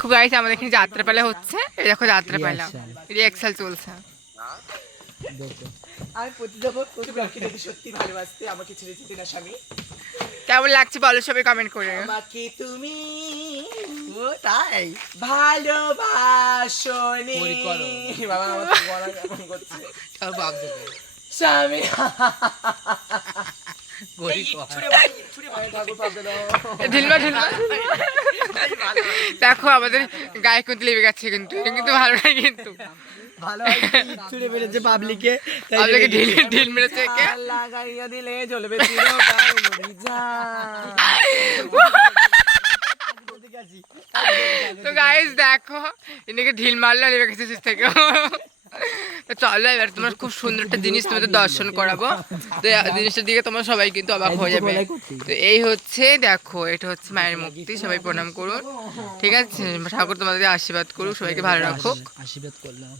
খুব গাইছে আমাদের এখানে যাত্রা পালা হচ্ছে। এই দেখো যাত্রা পালা রিয়াকশাল চলছে। দেখো। আমি প্রতিযোগক সত্যি ভালোবাসতে। আমাকে ছেড়ে যেতে না স্বামী। কেমন লাগছে বলো সবাই কমেন্ট করে। আমাকে তুমি ও তাই ভালোবাসনি পরি করো। বাবা আমার গলা কেমন করছে। সব বাপ দেবে। স্বামী। গরি ঢিলবা ঢিলবা। দেখো আমাদের গায়ে কিন্তু লেগে গেছে কিন্তু। কিন্তু ভালো না কিন্তু। ভালো ছুড়ে মেরেছে পাবলিকে। ঢিল ঢিল মেরেছে কে লাগাইয়া দিলে জ্বলবে চিরকাল তো গাইস দেখো ঢিল মারলে গেছে থেকে। চলো এবার তোমার খুব সুন্দর একটা জিনিস তোমাদের দর্শন করাবো। তো জিনিসটার দিকে তোমরা সবাই কিন্তু অবাক হয়ে যাবে। তো এই হচ্ছে দেখো এটা হচ্ছে মায়ের মুক্তি সবাই প্রণাম করুন। ঠিক আছে? ঠাকুর তোমাদের আশীর্বাদ করুক সবাইকে ভালো রাখুক। আশীর্বাদ করলাম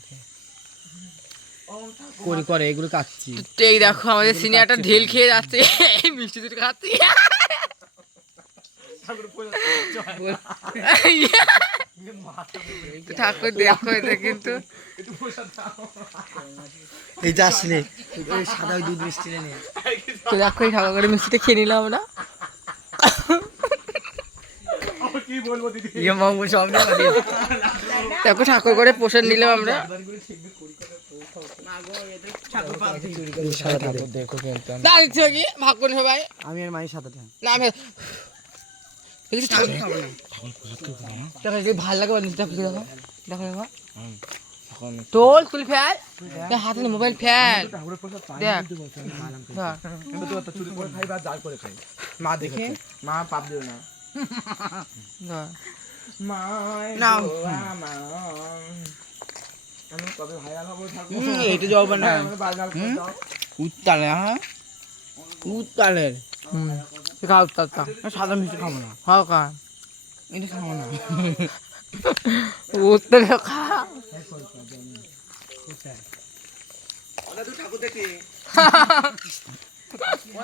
করি করে এগুলো কাটছি। তো এই দেখো আমাদের সিনিয়রটা ঢিল খেয়ে যাচ্ছে। এই মিষ্টি দুটো খাচ্ছে। ঠাকুর দেখো এটা কিন্তু এই যাস রে সাদা ওই দুধ মিষ্টি নে তো দেখো এই ঠাকুর করে মিষ্টিটা খেয়ে নিলাম আমরা। ইয়ে দেখো ঠাকুর করে পোষণ নিলাম আমরা। দেখো কিন্তু। সবাই। আমি আর মায়ের সাথে না আমি দেখি দেখো ভালো লাগে দেখো দেখো দেখো দেখো তোল তুল ফেল। দেখ হাতে মোবাইল ফেল। দেখ। দেখ। মা দেখে মা পাপ দিও না। দেখ। না। আমি কবে ভাইরাল হব থাকব এইটা যাব না। বাজার করে দাও। উত্তালে হ্যাঁ? উত্তালের। হুম। খাও তাতা। সাদা মিষ্টি খাব না। খাও খা। এটা খাব না। উত্তরে খা ঠাকুর দেখি।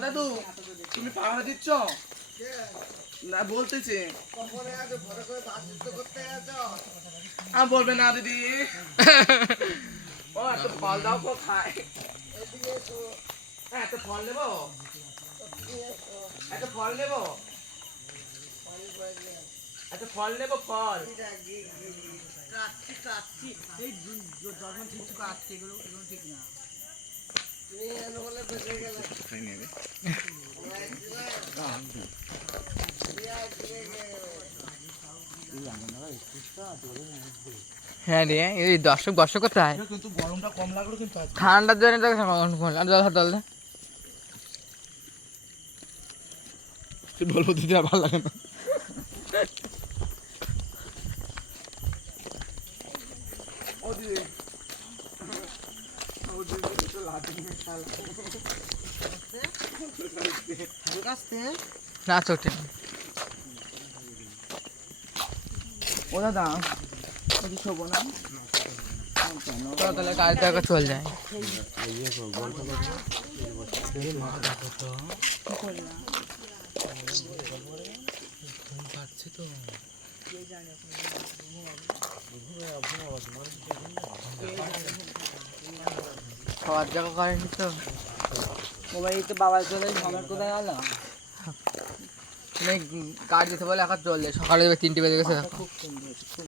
দাদু তুমি পাহাড় দিচ্ছ? না বলতেছে। আমি বলবে না দিদি। ও এত ফল দাও খায় হ্যাঁ, এত ফল নেব? এত ফল নেব? এত ফল নেব ফল? হ্যাঁ রে এই দর্শক দর্শক কোথায়? কিন্তু গরমটা কম লাগল কিন্তু ঠান্ডার জন্য জল হাত দিদি আর ভালো লাগে না। না চোটে ও দাদা শোবো না। তাহলে কাজ দেখা চল যায় খাওয়ার জায়গা করেনি তো। মোবাইল তো বাবার চলে সময় কোথায় গেল? গাড়ি দিতে বলে এখন চললে সকালে তিনটে বেজে গেছে। দেখো খুব সুন্দর